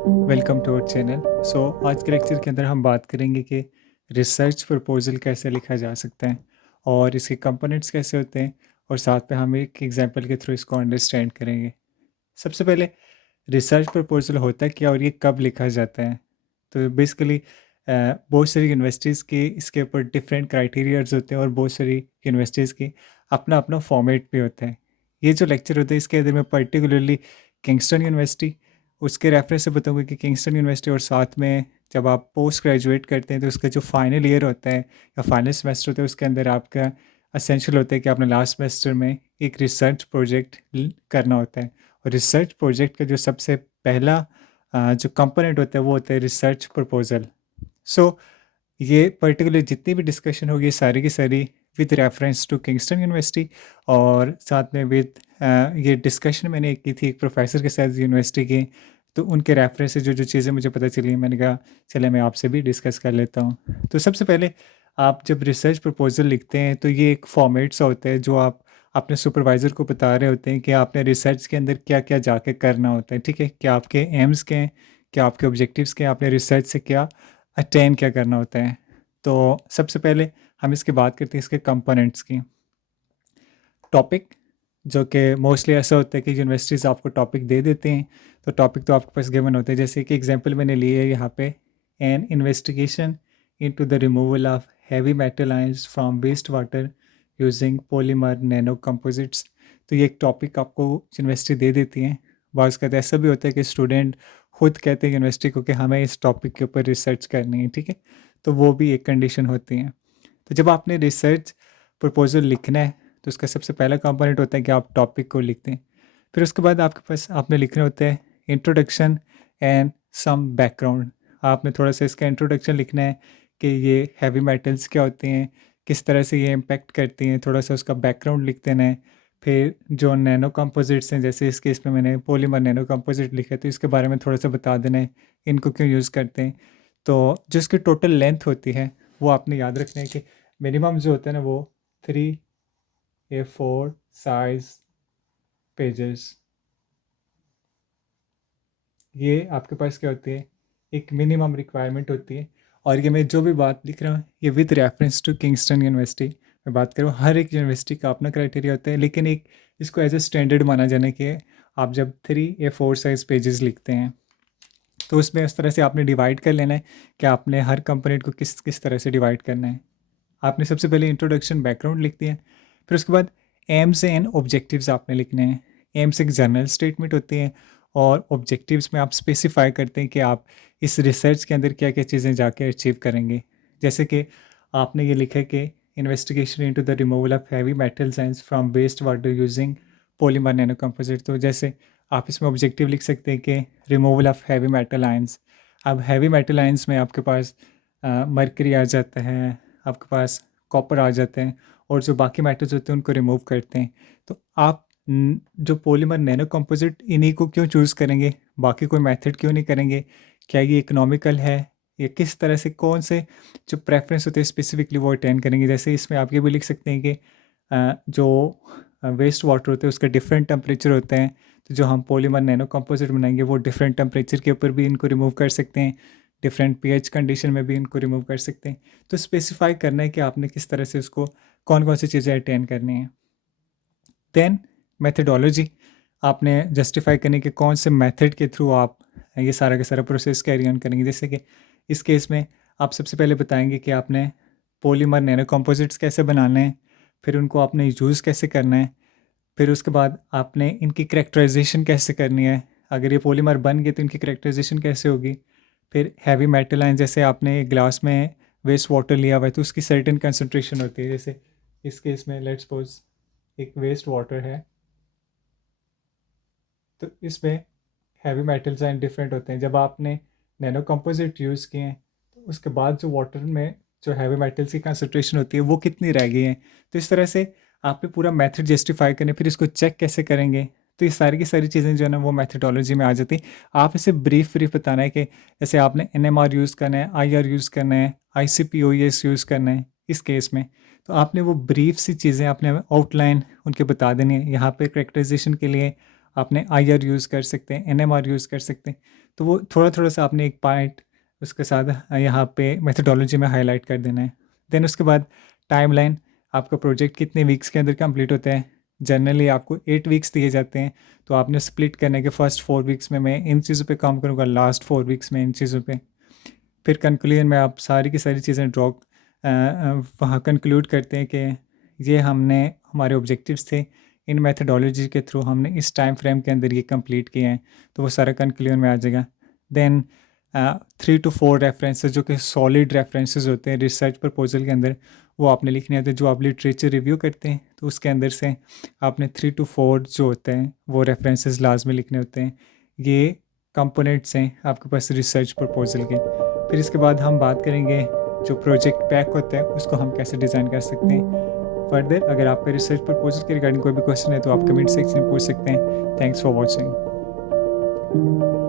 Welcome to our channel. आज के lecture के अंदर हम बात करेंगे कि रिसर्च प्रपोजल कैसे लिखा जा सकता है और इसके कंपोनेंट्स कैसे होते हैं, और साथ में हम एक एग्जांपल के थ्रू इसको अंडरस्टैंड करेंगे। सबसे पहले रिसर्च प्रपोजल होता है क्या और ये कब लिखा जाता है। तो बेसिकली बहुत सारी यूनिवर्सिटीज़ के इसके ऊपर डिफरेंट क्राइटेरियाज होते हैं और बहुत सारी यूनिवर्सिटीज़ के अपना अपना फॉर्मेट भी होता है। ये जो लेक्चर होते हैं इसके अंदर मैं पर्टिकुलरली किंगस्टन यूनिवर्सिटी उसके रेफरेंस से बताऊंगा कि किंगस्टन यूनिवर्सिटी, और साथ में जब आप पोस्ट ग्रेजुएट करते हैं तो उसका जो फाइनल ईयर होता है या फाइनल सेमेस्टर होता है उसके अंदर आपका असेंशियल होता है कि आपने लास्ट सेमेस्टर में एक रिसर्च प्रोजेक्ट करना होता है। और रिसर्च प्रोजेक्ट का जो सबसे पहला जो कंपोनेंट होता है वो होता है रिसर्च प्रपोजल। सो ये पर्टिकुलर जितनी भी डिस्कशन होगी सारी की सारी with reference to Kingston University, और साथ में विद ये डिस्कशन मैंने की थी एक प्रोफेसर के साथ यूनिवर्सिटी की, तो उनके रेफरेंस से जो जो चीज़ें मुझे पता चली मैंने कहा चले मैं आपसे भी डिस्कस कर लेता हूँ। तो सबसे पहले आप जब रिसर्च प्रपोजल लिखते हैं तो ये एक फॉर्मेट सा होता है जो आप अपने सुपरवाइज़र को बता रहे होते हैं कि आपने रिसर्च के अंदर क्या क्या जाके करना होता है। ठीक है, क्या आपके एम्स के हैं, क्या आपके ऑब्जेक्टिव्स के हैं, आपने रिसर्च से क्या अटेन क्या करना होता है। तो सबसे पहले हम इसकी बात करते हैं इसके कंपोनेंट्स की। टॉपिक, जो कि मोस्टली ऐसा होता है कि यूनिवर्सिटीज़ आपको टॉपिक दे देते हैं, तो टॉपिक तो आपके पास गिवन होते हैं। जैसे कि एग्जांपल मैंने ली है यहाँ पे, an investigation into the removal of heavy metal ions from waste water using polymer nano composites. तो ये एक टॉपिक आपको यूनिवर्सिटी दे देती है। बाज़ कहते ऐसा भी होता है कि स्टूडेंट खुद कहते हैं यूनिवर्सिटी को कि हमें इस टॉपिक के ऊपर रिसर्च करनी है। ठीक है, तो वो भी एक कंडीशन होती है। तो जब आपने रिसर्च प्रपोजल लिखना है तो उसका सबसे पहला कंपोनेंट होता है कि आप टॉपिक को लिखते हैं। फिर उसके बाद आपके पास आपने लिखने होते हैं इंट्रोडक्शन एंड सम बैकग्राउंड। आपने थोड़ा सा इसका इंट्रोडक्शन लिखना है कि ये हैवी मेटल्स क्या होते हैं, किस तरह से ये इम्पेक्ट करती हैं, थोड़ा सा उसका बैकग्राउंड लिख देना है। फिर जो नैनो कंपोजिट्स हैं, जैसे इस केस में मैंने पॉलीमर नैनो कंपोजिट लिखा है तो इसके बारे में थोड़ा सा बता देना है, इनको क्यों यूज़ करते हैं। तो जो इसकी टोटल लेंथ होती है वो आपने याद रखना है कि मिनिमम जो होता है ना वो 3 A4 साइज पेजेस, ये आपके पास क्या होती है, एक मिनिमम रिक्वायरमेंट होती है। और ये मैं जो भी बात लिख रहा हूँ ये with reference to Kingston University मैं बात कर रहा हूँ। हर एक यूनिवर्सिटी का अपना क्राइटेरिया होता है, लेकिन एक इसको एज ए स्टैंडर्ड माना जाना कि आप जब 3 A4 साइज पेजेस लिखते हैं तो उसमें उस तरह से आपने डिवाइड कर लेना है कि आपने हर कंपोनेंट को किस किस तरह से डिवाइड करना है। आपने सबसे पहले इंट्रोडक्शन बैकग्राउंड लिख दिया, फिर उसके बाद एम्स एंड ऑब्जेक्टिव्स आपने लिखने हैं। एम्स एक जनरल स्टेटमेंट होती है और ऑब्जेक्टिव्स में आप स्पेसिफाई करते हैं कि आप इस रिसर्च के अंदर क्या क्या चीज़ें जाके अचीव करेंगे। जैसे कि आपने ये लिखा है कि investigation into the removal of heavy metal science from waste water using polymer nano composite. तो जैसे आप इसमें ऑब्जेक्टिव लिख सकते हैं कि removal of heavy metal ions. अब हैवी मेटल आयंस में आपके पास मरकरी आ जाता है, आपके पास कॉपर आ जाते हैं, और जो बाकी मेटल्स होते हैं उनको रिमूव करते हैं। तो आप जो पॉलीमर नैनो कंपोजिट इन्हीं को क्यों चूज़ करेंगे, बाकी कोई मेथड क्यों नहीं करेंगे? क्या ये इकोनॉमिकल है या किस तरह से, कौन से जो प्रेफरेंस होते हैं स्पेसिफिकली वो अटेंड करेंगे। जैसे इसमें आप ये भी लिख सकते हैं कि जो वेस्ट वाटर होते हैं उसका डिफरेंट टेम्परेचर होते हैं, तो जो हम पॉलीमर नैनो कंपोजिट बनाएंगे वो डिफरेंट टेम्परेचर के ऊपर भी इनको रिमूव कर सकते हैं, डिफरेंट पीएच कंडीशन में भी इनको रिमूव कर सकते हैं। तो स्पेसिफाई करना है कि आपने किस तरह से उसको कौन कौन सी चीज़ें अटेंड करनी है। देन मेथडोलॉजी, आपने जस्टिफाई करने के कौन से मेथड के थ्रू आप ये सारा का सारा प्रोसेस कैरी ऑन करेंगे। जैसे कि इस केस में आप सबसे पहले बताएंगे कि आपने पॉलीमर नैनो कंपोजिट्स कैसे बनाने हैं, फिर उनको आपने यूज़ कैसे करना है, फिर उसके बाद आपने इनकी करेक्टराइजेशन कैसे करनी है। अगर ये पॉलीमर बन गए तो इनकी करेक्टराइजेशन कैसे होगी। फिर हैवी मेटल आयन, जैसे आपने ग्लास में वेस्ट वाटर लिया हुआ है तो उसकी सर्टेन कंसनट्रेशन होती है। जैसे इस केस में लेट्स सपोज एक वेस्ट वाटर है, तो इसमें हैवी मेटल्स आयन डिफरेंट होते हैं। जब आपने नैनो कंपोजिट यूज़ किए हैं तो उसके बाद जो वाटर में जो हैवी मेटल्स की कंसनट्रेशन होती है वो कितनी रह गई है। तो इस तरह से आपने पूरा मेथड जस्टिफाई करने, फिर इसको चेक कैसे करेंगे। तो ये सारी की सारी चीज़ें जो है ना वो मेथडोलॉजी में आ जाती हैं। आप इसे ब्रीफ ब्रीफ बताना है कि जैसे आपने एनएमआर यूज़ करना है, आईआर यूज़ करना है, आईसीपीओएस यूज़ करना है इस केस में। तो आपने वो ब्रीफ सी चीज़ें आपने आउटलाइन उनके बता देनी है। यहाँ पे करेक्टराइजेशन के लिए आपने IR यूज़ कर सकते हैं, NMR यूज़ कर सकते हैं। तो वो थोड़ा-थोड़ा सा आपने एक पार्ट उसके साथ यहाँ पे मेथोडोलॉजी में हाइलाइट कर देना है। देन उसके बाद टाइमलाइन, आपका प्रोजेक्ट कितने वीक्स के अंदर कंप्लीट होता है। जनरली आपको 8 वीक्स दिए जाते हैं, तो आपने स्प्लिट करने के फर्स्ट 4 वीक्स में मैं इन चीज़ों पे काम करूँगा, लास्ट 4 वीक्स में इन चीज़ों पे। फिर कंक्लूजन में आप सारी की सारी चीज़ें वहाँ कंक्लूड करते हैं कि ये हमने हमारे ऑब्जेक्टिव्स थे, इन मेथोडोलॉजी के थ्रू हमने इस टाइम फ्रेम के अंदर ये कंप्लीट किए हैं, तो वो सारा कंक्लूजन में आ जाएगा। देन 3 to 4 रेफरेंसेस जो कि सॉलिड रेफरेंसेस होते हैं रिसर्च प्रपोजल के अंदर, वो आपने लिखने होते हैं। जो आप लिटरेचर रिव्यू करते हैं तो उसके अंदर से आपने 3 to 4 जो होते हैं वो रेफरेंसेस लाजमी लिखने होते हैं। ये कंपोनेंट्स हैं आपके पास रिसर्च प्रपोजल के। फिर इसके बाद हम बात करेंगे जो प्रोजेक्ट पैक होता है उसको हम कैसे डिज़ाइन कर सकते हैं। फर्दर अगर आपका रिसर्च प्रपोजल के रिगार्डिंग कोई भी क्वेश्चन है तो आप कमेंट सेक्शन में पूछ सकते हैं। Thanks for watching.